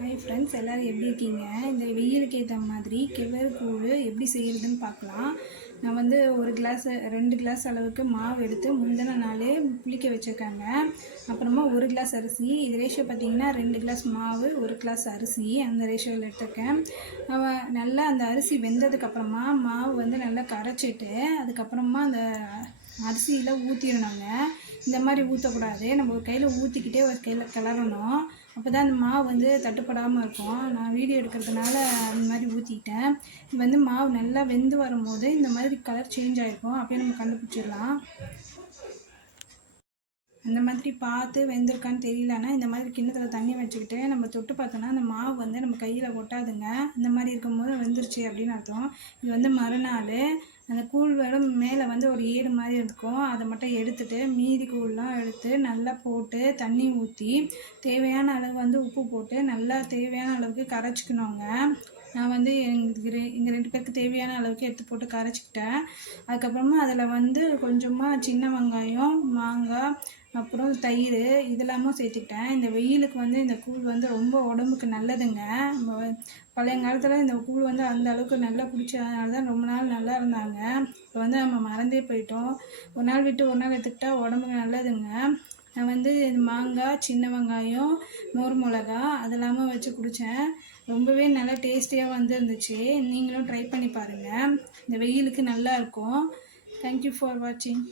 Hi friends, எல்லோரும் எப்படி இருக்கீங்க? இந்த வெயிலுக்கு ஏற்ற மாதிரி கெவர் கூழ் எப்படி செய்கிறதுன்னு பார்க்கலாம். நான் வந்து 2 கிளாஸ் அளவுக்கு மாவு எடுத்து முந்தின நாளே புளிக்க வச்சுருக்காங்க. அப்புறமா 1 கிளாஸ் அரிசி, இது ரேஷியோ பார்த்திங்கன்னா 2 கிளாஸ் மாவு 1 கிளாஸ் அரிசி, அந்த ரேஷியோவில் எடுத்துருக்கேன். நல்லா அந்த அரிசி வெந்ததுக்கப்புறமா மாவு வந்து நல்லா கரைச்சிட்டு அதுக்கப்புறமா அந்த அரிசியில் ஊற்றிடணுங்க. இந்த மாதிரி ஊற்றக்கூடாது, நம்ம ஒரு கையில் ஊற்றிக்கிட்டே ஒரு கையில் கிளறணும். அப்போ தான் அந்த மாவு வந்து தட்டுப்படாமல் இருக்கும். நான் வீடியோ எடுக்கிறதுனால அந்த மாதிரி ஊற்றிக்கிட்டேன். இது வந்து மாவு நல்லா வெந்து வரும்போது இந்த மாதிரி கலர் சேஞ்ச் ஆகிருக்கும், அப்படியே நம்ம கண்டுபிடிச்சிடலாம். அந்த மாதிரி பார்த்து வெந்திருக்கான்னு தெரியலன்னா இந்த மாதிரி கிண்ணத்தில் தண்ணி வச்சுக்கிட்டு நம்ம தொட்டு பார்த்தோன்னா அந்த மாவு வந்து நம்ம கையில் ஒட்டாதுங்க. இந்த மாதிரி இருக்கும்போது வெந்துருச்சு அப்படின்னு அர்த்தம். இது வந்து மறுநாள் அந்த கூழ் மேலே வந்து ஒரு ஏடு மாதிரி இருக்கும், அதை மட்டும் எடுத்துட்டு மீதி கூழ்லாம் எடுத்து நல்லா போட்டு தண்ணி ஊற்றி தேவையான அளவு வந்து உப்பு போட்டு நல்லா தேவையான அளவுக்கு கரைச்சிக்கணுங்க. நான் வந்து எங்கள் 2 பேருக்கு தேவையான அளவுக்கு எடுத்து போட்டு கரைச்சிக்கிட்டேன். அதுக்கப்புறமா அதில் வந்து கொஞ்சமாக சின்ன வெங்காயம், மாங்காய், அப்புறம் தயிர் இதெல்லாமும் சேர்த்துக்கிட்டேன். இந்த வெயிலுக்கு வந்து இந்த கூழ் வந்து ரொம்ப உடம்புக்கு நல்லதுங்க. பழையங்காலத்தில் இந்த கூழ் வந்து அந்த அளவுக்கு நல்லா குடிச்சதுனால தான் ரொம்ப நாள் நல்லா இருந்தாங்க. இப்போ வந்து நம்ம மறந்தே போயிட்டோம். ஒரு நாள் விட்டு ஒரு நாள் எடுத்துக்கிட்டா உடம்புக்கு நல்லதுங்க. நான் வந்து மாங்காய், சின்ன வெங்காயம், மோர் மிளகா அதெல்லாமும் வச்சு குடித்தேன். ரொம்பவே நல்லா டேஸ்டியாக வந்துருந்துச்சு. நீங்களும் ட்ரை பண்ணி பாருங்கள், இந்த வெயிலுக்கு நல்லாயிருக்கும். தேங்க்யூ ஃபார் வாட்சிங்.